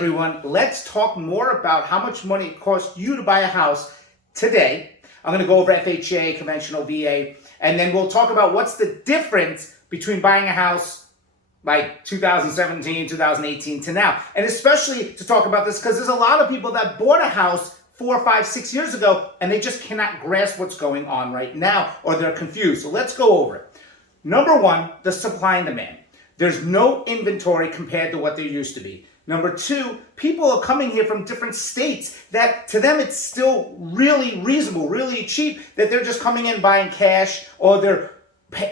everyone, let's talk more about how much money it costs you to buy a house today. I'm going to go over FHA, conventional VA, and then we'll talk about what's the difference between buying a house like 2017, 2018 to now. And especially to talk about this because there's a lot of people that bought a house 4, 5, 6 years ago and they just cannot grasp what's going on right now or they're confused. So let's go over it. Number one, the supply and demand. There's no inventory compared to what there used to be. Number two, people are coming here from different states that to them it's still really reasonable, really cheap, that they're just coming in buying cash or they're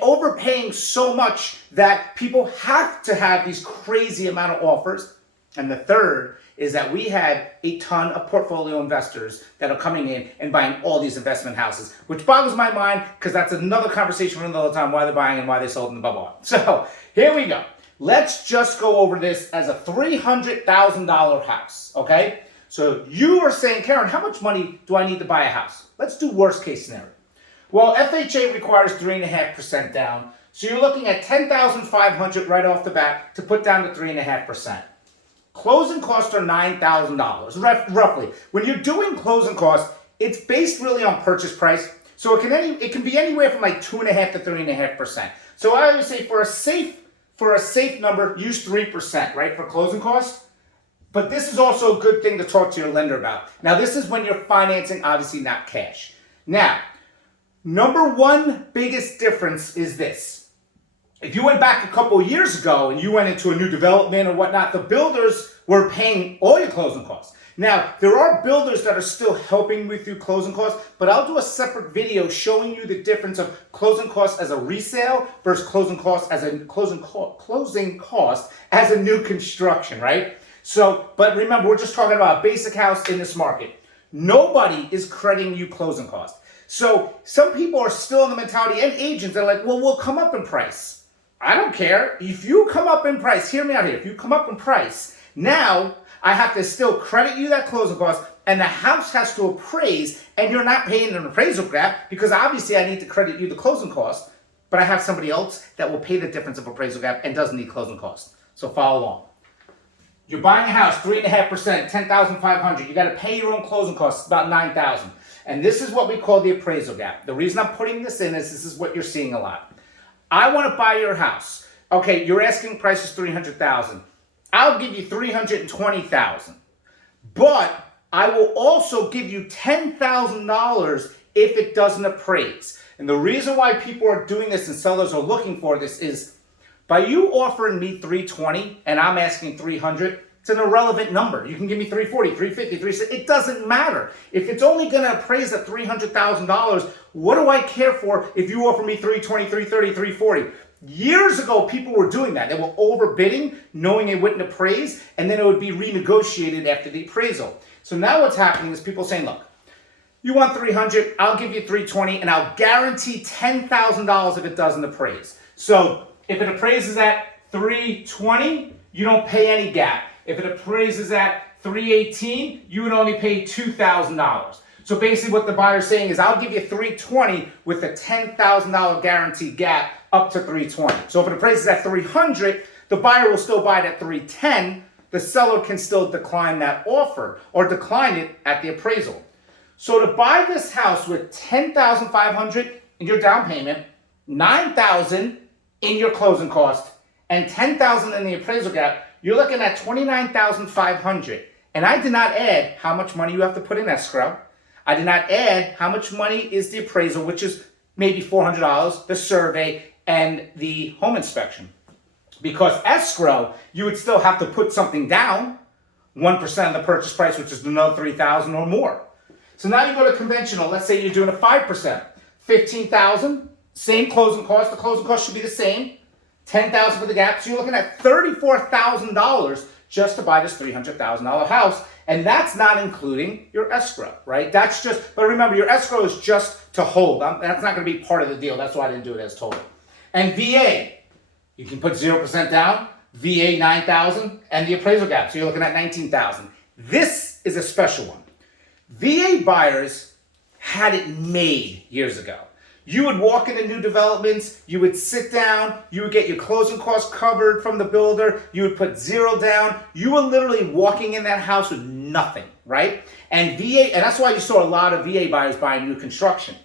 overpaying so much that people have to have these crazy amount of offers. And the third is that we had a ton of portfolio investors that are coming in and buying all these investment houses, which boggles my mind because that's another conversation for another time, why they're buying and why they sold in the bubble. So here we go. Let's just go over this as a $300,000 house, okay? So you are saying, Karen, how much money do I need to buy a house? Let's do worst case scenario. Well, FHA requires 3.5% down. So you're looking at $10,500 right off the bat to put down to 3.5%. Closing costs are $9,000, roughly. When you're doing closing costs, it's based really on purchase price. So it can be anywhere from like 2.5% to 3.5%. So I always say for a safe number, use 3%, right, for closing costs. But this is also a good thing to talk to your lender about. Now, this is when you're financing, obviously not cash. Now, number one biggest difference is this. If you went back a couple of years ago and you went into a new development or whatnot, the builders were paying all your closing costs. Now, there are builders that are still helping with your closing costs, but I'll do a separate video showing you the difference of closing costs as a resale versus closing costs as a closing cost as a new construction, right? So, but remember, we're just talking about a basic house in this market. Nobody is crediting you closing costs. So some people are still in the mentality, and agents are like, well, we'll come up in price. I don't care. If you come up in price, hear me out here. If you come up in price, now I have to still credit you that closing cost, and the house has to appraise, and you're not paying an appraisal gap because obviously I need to credit you the closing cost, but I have somebody else that will pay the difference of appraisal gap and doesn't need closing costs. So follow along. You're buying a house, 3.5%, $10,500. You got to pay your own closing costs, about $9,000. And this is what we call the appraisal gap. The reason I'm putting this in is this is what you're seeing a lot. I want to buy your house. Okay, your asking price is $300,000. I'll give you $320,000. But I will also give you $10,000 if it doesn't appraise. And the reason why people are doing this and sellers are looking for this is by you offering me $320 and I'm asking $300, it's an irrelevant number. You can give me $340, $350, $360. It doesn't matter. If it's only going to appraise at $300,000, what do I care for if you offer me $320, $330, $340? Years ago, people were doing that. They were overbidding, knowing it wouldn't appraise, and then it would be renegotiated after the appraisal. So now what's happening is people saying, look, you want $300, I'll give you $320, and I'll guarantee $10,000 if it doesn't appraise. So if it appraises at $320, you don't pay any gap. If it appraises at $318, you would only pay $2,000. So basically what the buyer's saying is I'll give you $320 with a $10,000 guarantee gap up to $320. So if it appraises at $300, the buyer will still buy it at $310. The seller can still decline that offer or decline it at the appraisal. So to buy this house with $10,500 in your down payment, $9,000 in your closing cost, and $10,000 in the appraisal gap, you're looking at $29,500. And I did not add how much money you have to put in escrow. I did not add how much money is the appraisal, which is maybe $400, the survey, and the home inspection. Because escrow, you would still have to put something down, 1% of the purchase price, which is another $3,000 or more. So now you go to conventional. Let's say you're doing a 5%, $15,000, same closing cost. The closing cost should be the same. $10,000 for the gap, so you're looking at $34,000 just to buy this $300,000 house, and that's not including your escrow, right? That's just, but remember, your escrow is just to hold. That's not going to be part of the deal. That's why I didn't do it as total. And VA, you can put 0% down, VA $9,000, and the appraisal gap, so you're looking at $19,000. This is a special one. VA buyers had it made years ago. You would walk into new developments, you would sit down, you would get your closing costs covered from the builder, you would put zero down. You were literally walking in that house with nothing, right? And that's why you saw a lot of VA buyers buying new construction.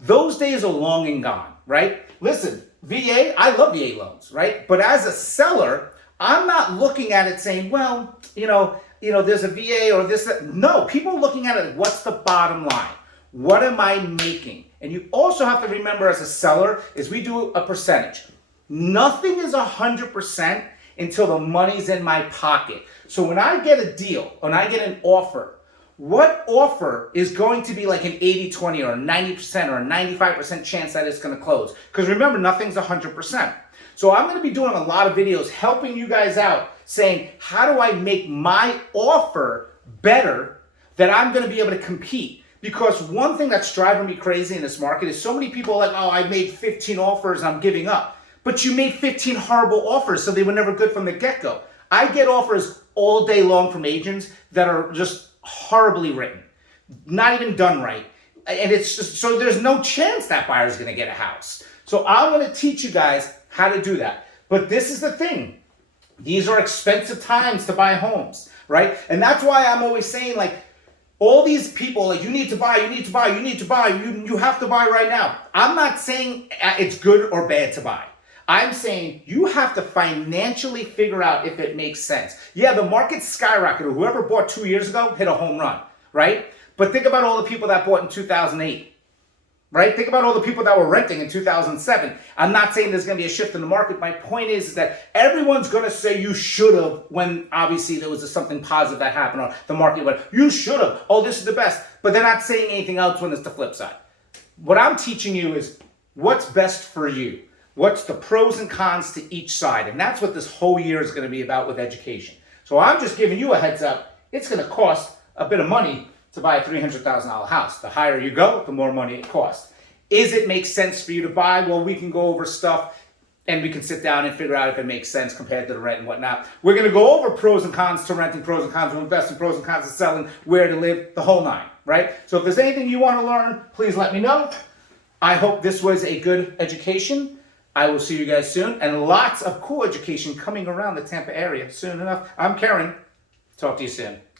Those days are long and gone, right? Listen, VA, I love VA loans, right? But as a seller, I'm not looking at it saying, well, there's a VA or this. No, people are looking at it, what's the bottom line? What am I making? And you also have to remember as a seller is we do a percentage. Nothing is 100% until the money's in my pocket. So when I get a deal, when I get an offer, what offer is going to be like an 80-20 or a 90% or a 95% chance that it's going to close? Because remember, nothing's 100%. So I'm going to be doing a lot of videos helping you guys out saying, how do I make my offer better that I'm going to be able to compete? Because one thing that's driving me crazy in this market is so many people are like, oh, I made 15 offers, I'm giving up. But you made 15 horrible offers, so they were never good from the get-go. I get offers all day long from agents that are just horribly written, not even done right. And it's just, so there's no chance that buyer is going to get a house. So I'm going to teach you guys how to do that. But this is the thing. These are expensive times to buy homes, right? And that's why I'm always saying, like, all these people, like, you need to buy, you need to buy, you need to buy, you have to buy right now. I'm not saying it's good or bad to buy. I'm saying you have to financially figure out if it makes sense. Yeah, the market's skyrocketed. Whoever bought 2 years ago hit a home run, right? But think about all the people that bought in 2008. Right? Think about all the people that were renting in 2007. I'm not saying there's going to be a shift in the market. My point is that everyone's going to say you should have when obviously there was something positive that happened or the market went, you should have. Oh, this is the best. But they're not saying anything else when it's the flip side. What I'm teaching you is what's best for you. What's the pros and cons to each side. And that's what this whole year is going to be about with education. So I'm just giving you a heads up. It's going to cost a bit of money to buy a $300,000 house. The higher you go, the more money it costs. Is it make sense for you to buy? Well, we can go over stuff and we can sit down and figure out if it makes sense compared to the rent and whatnot. We're going to go over pros and cons to renting, pros and cons to investing, pros and cons to selling, where to live, the whole nine, right? So if there's anything you want to learn, please let me know. I hope this was a good education. I will see you guys soon. And lots of cool education coming around the Tampa area soon enough. I'm Karen. Talk to you soon.